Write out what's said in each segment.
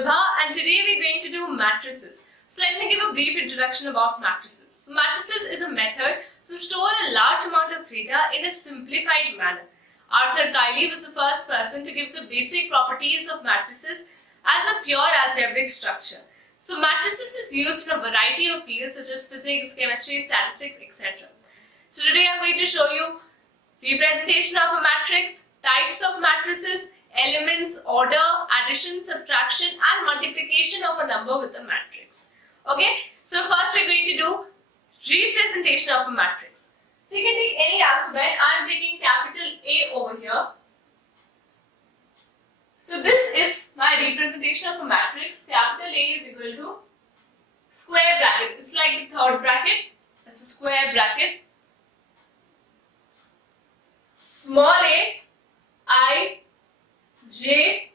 Vibha, and today we're going to do matrices. So let me give a brief introduction about matrices. So matrices is a method to store a large amount of data in a simplified manner. Arthur Cayley was the first person to give the basic properties of matrices as a pure algebraic structure. So matrices is used in a variety of fields such as physics, chemistry, statistics, etc. So today I'm going to show you representation of a matrix, types of matrices, elements, order, addition, subtraction and multiplication of a number with a matrix. Okay, so first we're going to do representation of a matrix. So you can take any alphabet. I am taking capital A over here. So this is my representation of a matrix. Capital A is equal to square bracket. It's like the third bracket. That's a square bracket. Small a, I, J,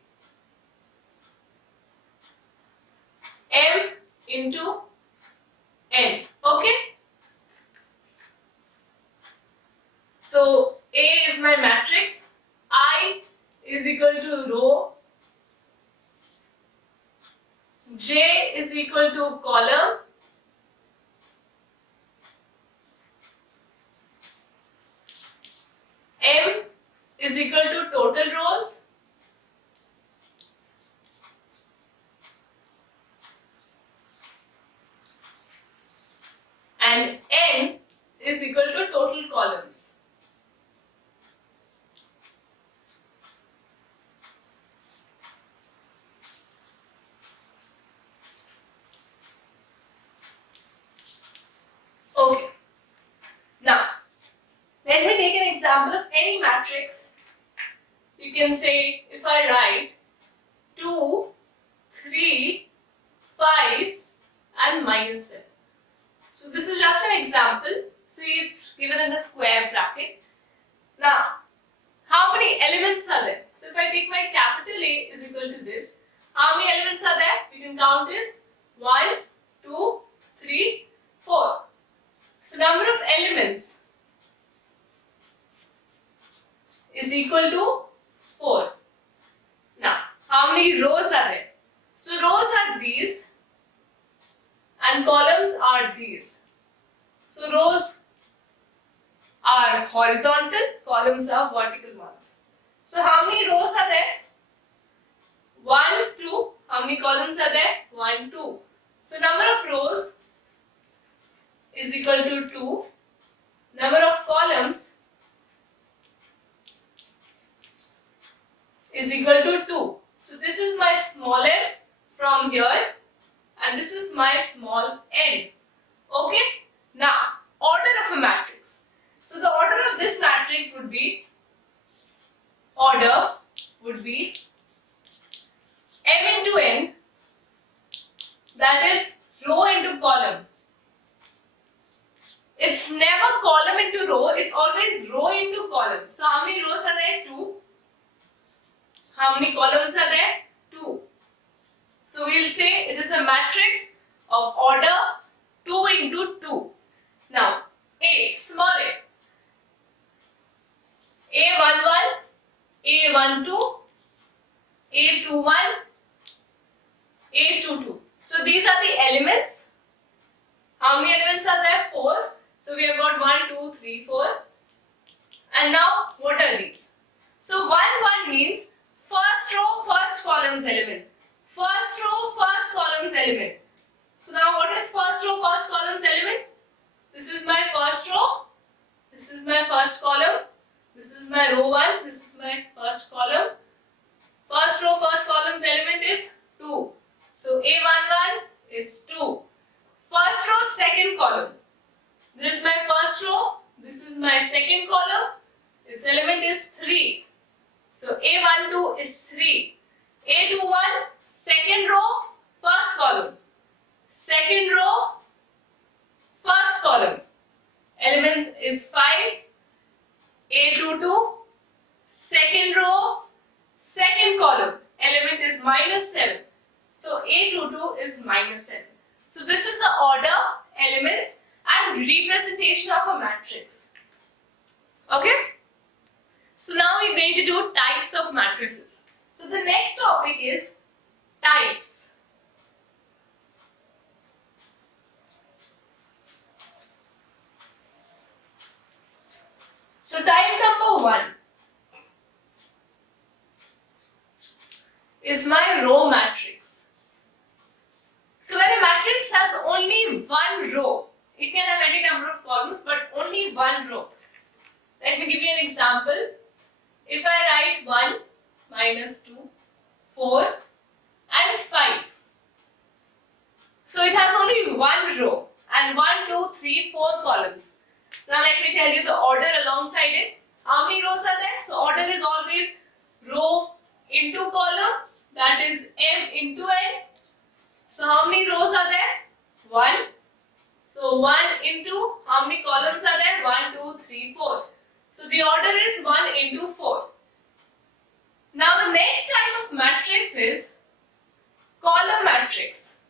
M into N. Okay. So A is my matrix. I is equal to row. J is equal to column. M is equal to total rows. And N is equal to total columns. Okay. Now, let me take an example of any matrix. You can say, if I write 2, 3, 5 and minus 7. So this is just an example. So it's given in a square bracket. Now, how many elements are there? So if I take my capital A is equal to this, how many elements are there? We can count it 1, 2, 3, 4. So number of elements is equal to 4. Now, how many rows are there? So rows are these and columns are these. So rows are horizontal, columns are vertical ones. So how many rows are there? 1, 2. How many columns are there? 1, 2. So number of rows is equal to 2. Number of columns is equal to 2. So this is my small m from here and this is my small n. Okay. Now, order of a matrix. So the order of this matrix would be m into n, that is row into column. It's never column into row, it's always row into column. So how many rows are there? 2. How many columns are there? 2. So we will say it is a matrix of order 2 into 2. Now, A, small a. A11, A12, A21, A22. So these are the elements. How many elements are there? 4. So we have got 1, 2, 3, 4. And now what are these? So 1, 1 means first row, first columns element. First row, first columns element. So now what is first row, first columns element? This is my first row. This is my first column. This is my row 1. This is my first column. First row, first columns element is 2. So A11 is 2. First row, second column. This is my first row. This is my second column. Its element is 3. So A12 is 3. A21, second row, first column. Second row, first column. Elements is 5. A22, second row, second column. Element is minus 7. So A22 is minus 7. So this is the order, elements and representation of a matrix. Okay. So now we're going to do types of matrices. So the next topic is types. So type number 1 is my row matrix. So when a matrix has only one row, it can have any number of columns but only one row. Let me give you an example. If I write 1, minus 2, 4 and 5. So it has only one row and 1, 2, 3, 4 columns. Now let me tell you the order alongside it. How many rows are there? So order is always row into column, that is m into n. So how many rows are there? 1. So 1 into, how many columns are there? 1, 2, 3, 4. So the order is 1 into 4. Now the next type of matrix is column matrix.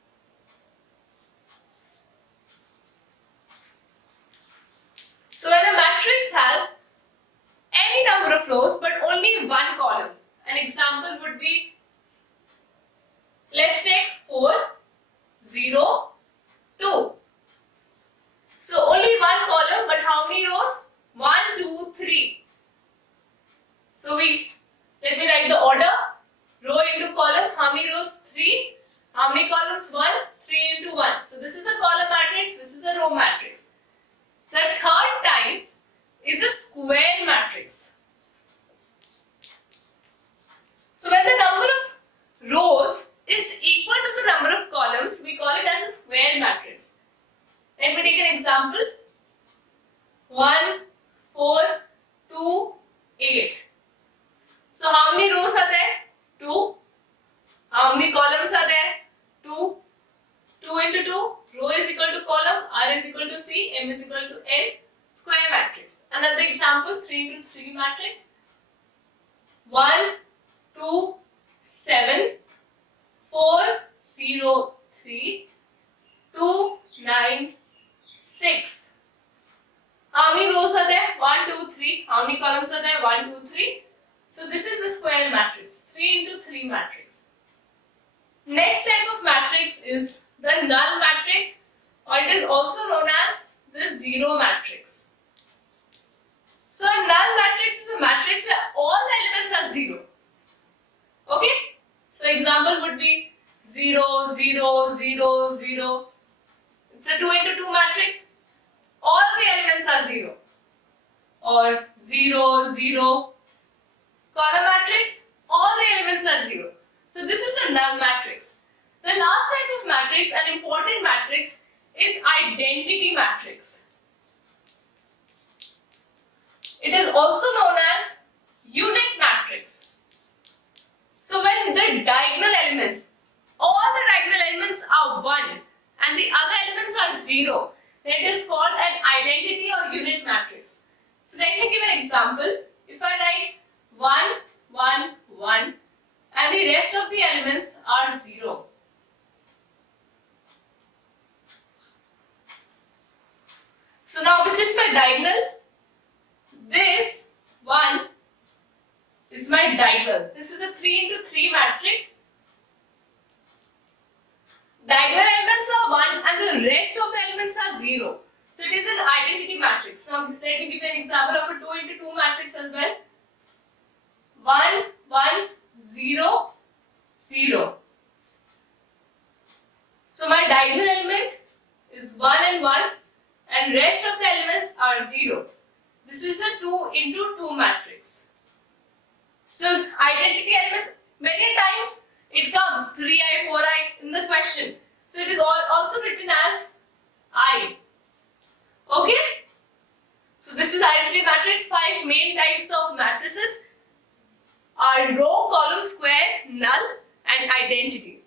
So when a matrix has any number of rows but only one column. An example would be, let's take 4, 0, 2. So only one column but how many rows? 1, 2, 3. So let me write the order. Row into column. How many rows? 3. How many columns? 1. 3 into 1. So this is a column matrix. This is a row matrix. The third type is a square matrix. So when the number of rows is equal to the number of columns, we call it as a square matrix. Let me take an example. 1, 4, 2, 8. So how many rows are there? 2. How many columns are there? 2. 2 into 2. Row is equal to column. R is equal to C. M is equal to N. Square matrix. Another example. 3 into 3 matrix. 1, 2, 7. 4, 0, 3. 2, 9, 6. How many rows are there? 1, 2, 3. How many columns are there? 1, 2, 3. So this is a square matrix. 3 into 3 matrix. Next type of matrix is the null matrix, or it is also known as the zero matrix. So a null matrix is a matrix where all the elements are 0. Okay? So example would be 0, 0, 0, 0. It's a 2 into 2 matrix. All the elements are 0. Or 0, 0. Column matrix, all the elements are 0. So this is a null matrix. The last type of matrix, an important matrix, is identity matrix. It is also known as unit matrix. So when the diagonal elements, all the diagonal elements are 1 and the other elements are 0, that is called an identity or unit matrix. So let me give an example. If I write 1, 1, 1 and the rest of the elements are 0. So now which is my diagonal? This 1 is my diagonal. This is a 3 into 3 matrix. Diagonal elements are 1 and the rest of the elements are 0. So it is an identity matrix. Now let me give you an example of a 2 into 2 matrix as well. 1, 1, 0, 0. So my diagonal element is 1 and 1 and rest of the elements are 0. This is a 2 into 2 matrix. So identity elements, many times it comes 3i, 4i in the question. So it is also written as I. Okay? So this is identity matrix. 5 main types of matrices are row, column, square, null and identity.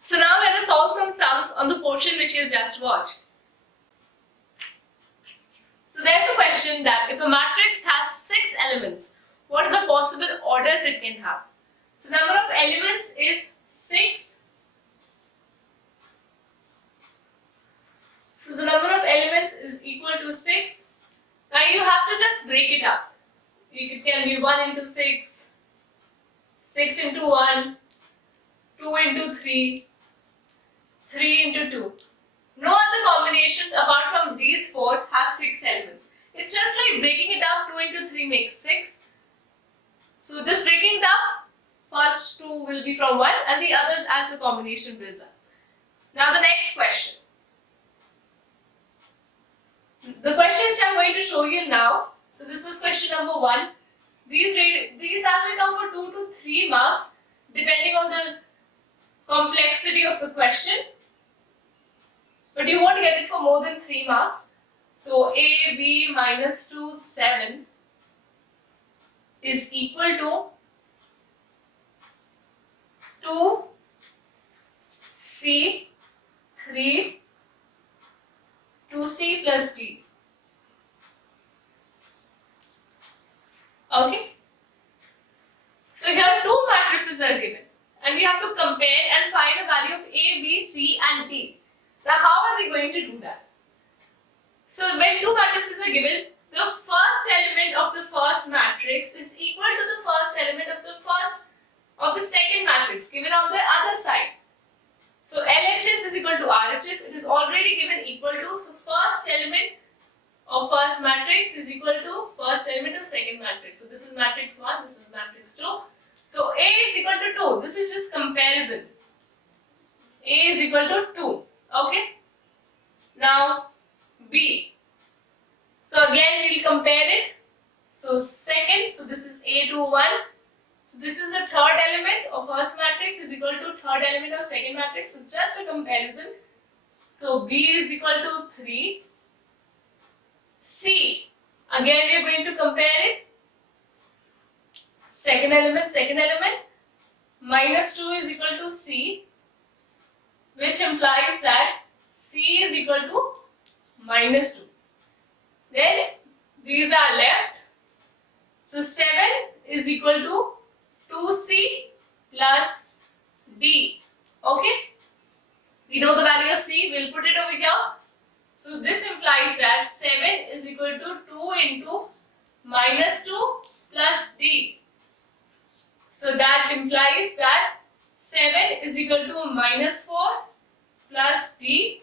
So now let us solve some sums on the portion which you have just watched. So there's a question that if a matrix has 6 elements, what are the possible orders it can have? So number of elements is 6. So the number of elements is equal to 6. Now you have to just break it up. It can be 1 into 6, 6 into 1, 2 into 3, 3 into 2. No other combinations apart from these four have 6 elements. It's just like breaking it up. 2 into 3 makes 6. So just breaking it up, first 2 will be from 1 and the others as the combination builds up. Now the next question. The questions I'm going to show you now. So this was question number 1. These actually come for 2 to 3 marks depending on the complexity of the question. But you won't get it for more than 3 marks. So A, B minus 2, 7 is equal to 2, C, 3, 2C plus D. Okay. So here 2 matrices are given and we have to compare and find a value of A, B, C and D. Now how are we going to do that? So when 2 matrices are given, the first element of the first matrix is equal to the first element of the second matrix given on the other side. So LHS is equal to RHS. It is already given equal to. So first element of first matrix is equal to first element of second matrix. So this is matrix 1, this is matrix 2. So A is equal to 2. This is just comparison. A is equal to 2. Okay. Now B. So again we'll compare it. So second, so this is A to 1. So this is the third element of first matrix is equal to third element of second matrix. It's just a comparison. So B is equal to 3. C. Again we are going to compare it. Second element. Minus 2 is equal to C, which implies that C is equal to minus 2. Then these are left. So 7 is equal to 2C plus D. Okay. We know the value of C. We'll put it over here. So this implies that 7 is equal to 2 into minus 2 plus D. So that implies that 7 is equal to minus 4 plus D,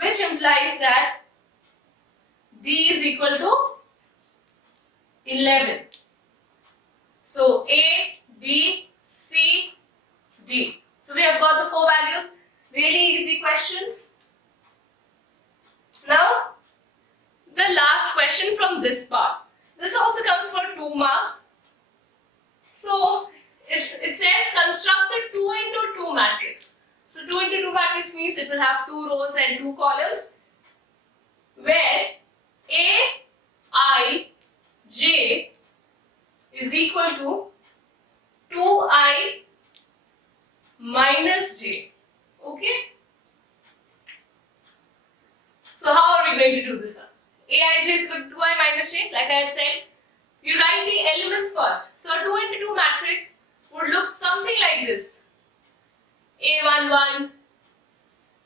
which implies that D is equal to 11. So A, B, C, D. So we have got the 4 values. Really easy questions. Now, the last question from this part. This also comes for 2 marks. So, it says construct a 2 into 2 matrix. So, 2 into 2 matrix means it will have 2 rows and 2 columns, where A, I, J is equal to 2I minus J. Okay? So how are we going to do this? Aij is equal to 2I minus J, like I had said. You write the elements first. So a 2 into 2 matrix would look something like this. A11,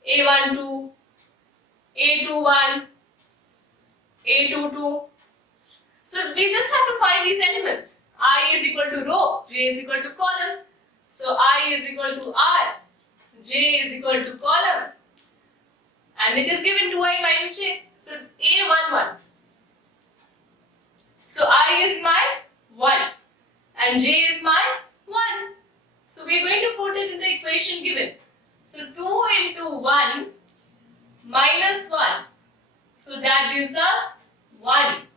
A12, A21, A22. So we just have to find these elements. I is equal to row, J is equal to column. So I is equal to R, J is equal to column. And it is given 2I minus J. So A11. So I is my 1 and J is my 1. So we are going to put it in the equation given. So 2 into 1 minus 1. So that gives us 1.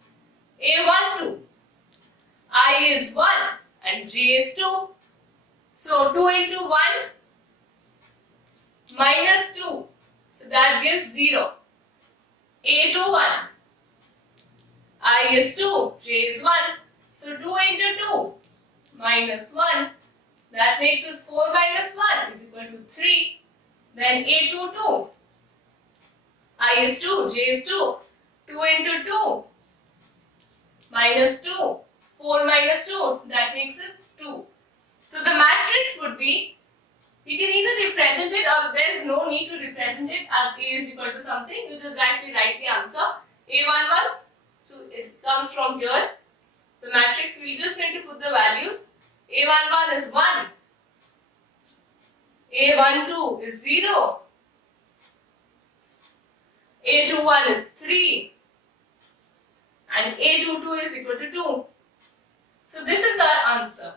A12. I is 1 and J is 2. So 2 into 1 minus 2. So that gives 0. A21. I is 2. J is 1. So 2 into 2 minus 1. That makes us 4 minus 1 is equal to 3. Then A22. I is 2. J is 2. 2 into 2 minus 2. 4 minus 2. That makes us 2. So the matrix would be, you can either represent it or there is no need to represent it as A is equal to something. You just directly write the answer. A11. So it comes from here. The matrix, we just need to put the values. A11 is 1. A12 is 0. A21 is 3. And A22 is equal to 2. So this is our answer.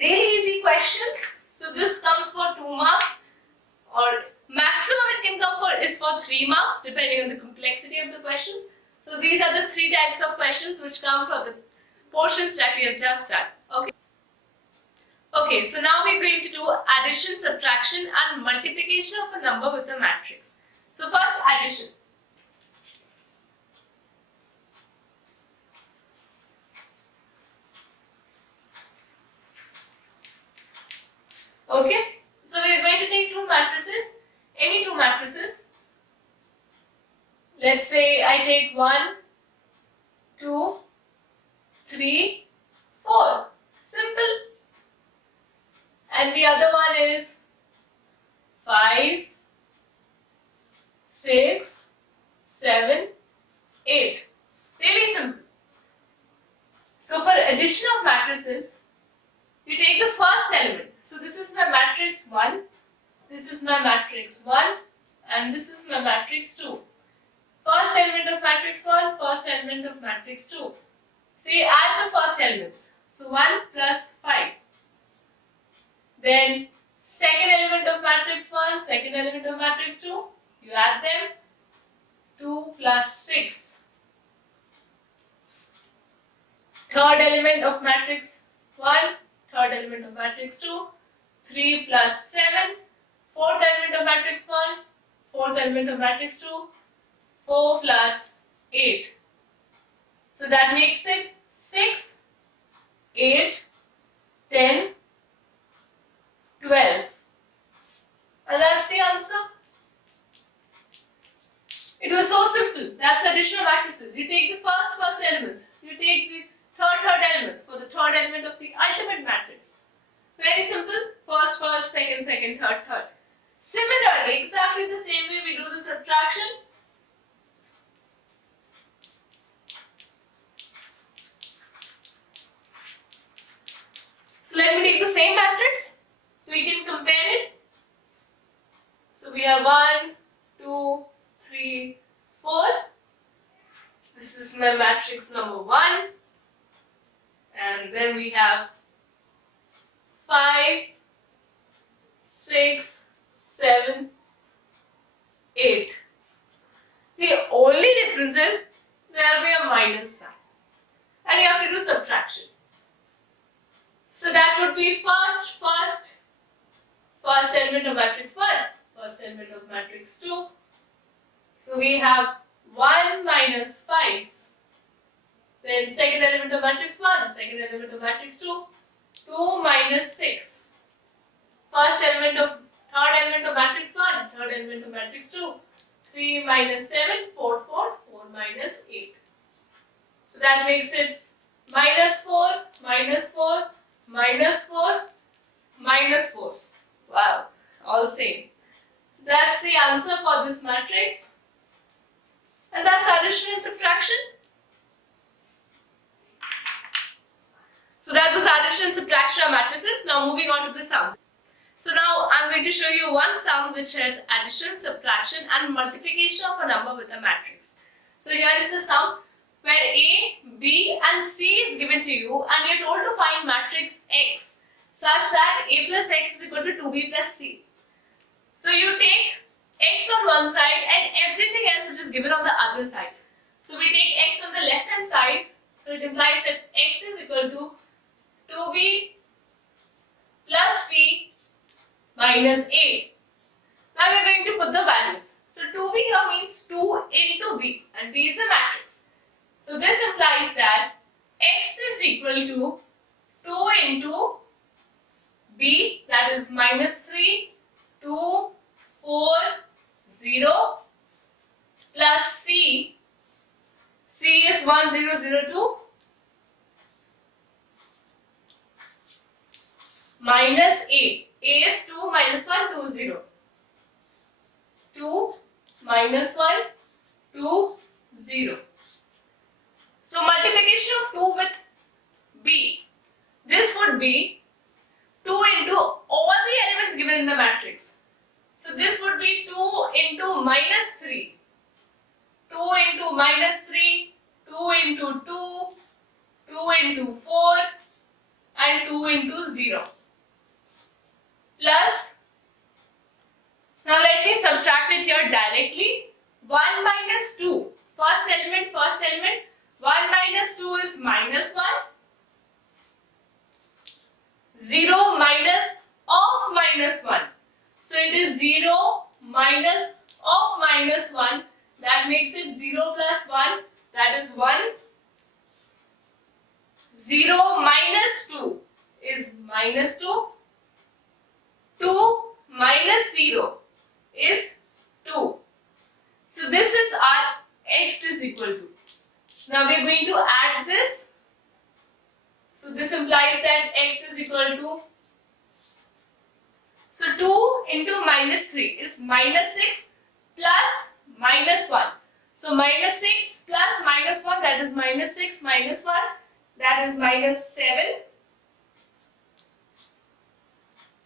Really easy questions. So this comes for 2 marks, or maximum it can come for is for 3 marks depending on the complexity of the questions. So these are the 3 types of questions which come for the portions that we have just done. Okay, so now we're going to do addition, subtraction and multiplication of a number with a matrix. So first addition. Okay, so we are going to take 2 matrices, any 2 matrices. Let's say I take 1, 2, 3, 4. Simple. And the other one is 5, 6, 7, 8. Really simple. So for addition of matrices, you take the first element. So this is my matrix 1, this is my matrix 1, and this is my matrix 2. First element of matrix 1, first element of matrix 2. So you add the first elements. So 1 plus 5. Then second element of matrix 1, second element of matrix 2. You add them. 2 plus 6. Third element of matrix 1, third element of matrix 2. 3 plus 7. Fourth element of matrix 1, fourth element of matrix 2. 4 plus 8. So that makes it 6, 8, 10, 12. And that's the answer. It was so simple. That's addition of matrices. You take the first elements. You take the third elements for the third element of the ultimate matrix. Very simple. First, second, third. Similarly, exactly the same way we do the subtraction. So let me take the same matrix so we can compare it. So we have 1, 2, 3, 4. This is my matrix number 1. And then we have 5, 6, 7, 8. The only difference is there will be a minus sign. And you have to do subtraction. So that would be first element of matrix 1, first element of matrix 2. So we have 1 minus 5. Then second element of matrix 1, second element of matrix 2. 2 minus 6. First element of third element of matrix 1, third element of matrix 2. 3 minus 7, fourth, 4 minus 8. So that makes it minus 4, minus 4, minus 4, minus 4. Wow, all same. So that's the answer for this matrix. And that's addition and subtraction. So that was addition and subtraction of matrices. Now moving on to the sum. So now I'm going to show you one sum which has addition, subtraction and multiplication of a number with a matrix. So here is the sum where A, B and C is given to you and you're told to find matrix X such that A plus X is equal to 2B plus C. So you take X on one side and everything else which is given on the other side. So we take X on the left hand side. So it implies that X is equal to 2B plus C minus A. Now we are going to put the values. So 2B here means 2 into B and B is a matrix. So this implies that X is equal to 2 into B, that is minus 3, 2, 4, 0 plus C. C is 1002 minus A. A is 2 minus 1, 2, 0. 2 minus 1, 2, 0. So multiplication of 2 with B. This would be 2 into given in the matrix. So this would be 2 into minus 3. 2 into minus 3, 2 into 2, 2 into 4 and 2 into 0. Plus, now let me subtract it here directly. 1 minus 2, first element, 1 minus 2 is minus 1. 0 minus of minus 1. So it is 0 minus of minus 1. That makes it 0 plus 1. That is 1. 0 minus 2 is minus 2. 2 minus 0 is 2. So this is our x is equal to. Now we are going to add this. So this implies that x is equal to. So 2 into minus 3 is minus 6 plus minus 1. So minus 6 plus minus 1, that is minus 6 minus 1, that is minus 7.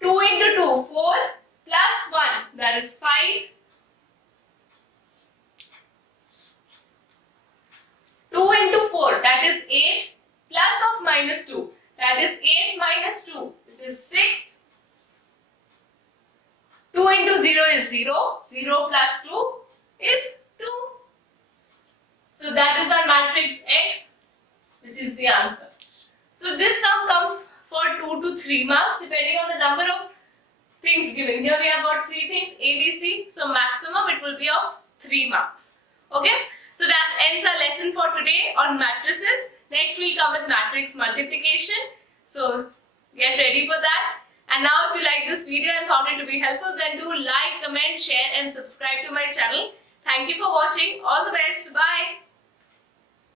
2 into 2, 4 plus 1, that is 5. 2 into 4, that is 8 plus of minus 2, that is 8 minus 2, which is 6. 2 into 0 is 0, 0 plus 2 is 2. So that is our matrix X, which is the answer. So this sum comes for 2 to 3 marks depending on the number of things given. Here we have got 3 things A, B, C. So maximum it will be of 3 marks. Okay. So that ends our lesson for today on matrices. Next we'll come with matrix multiplication. So get ready for that. And now if you like this video and found it to be helpful, then do like, comment, share and subscribe to my channel. Thank you for watching. All the best. Bye.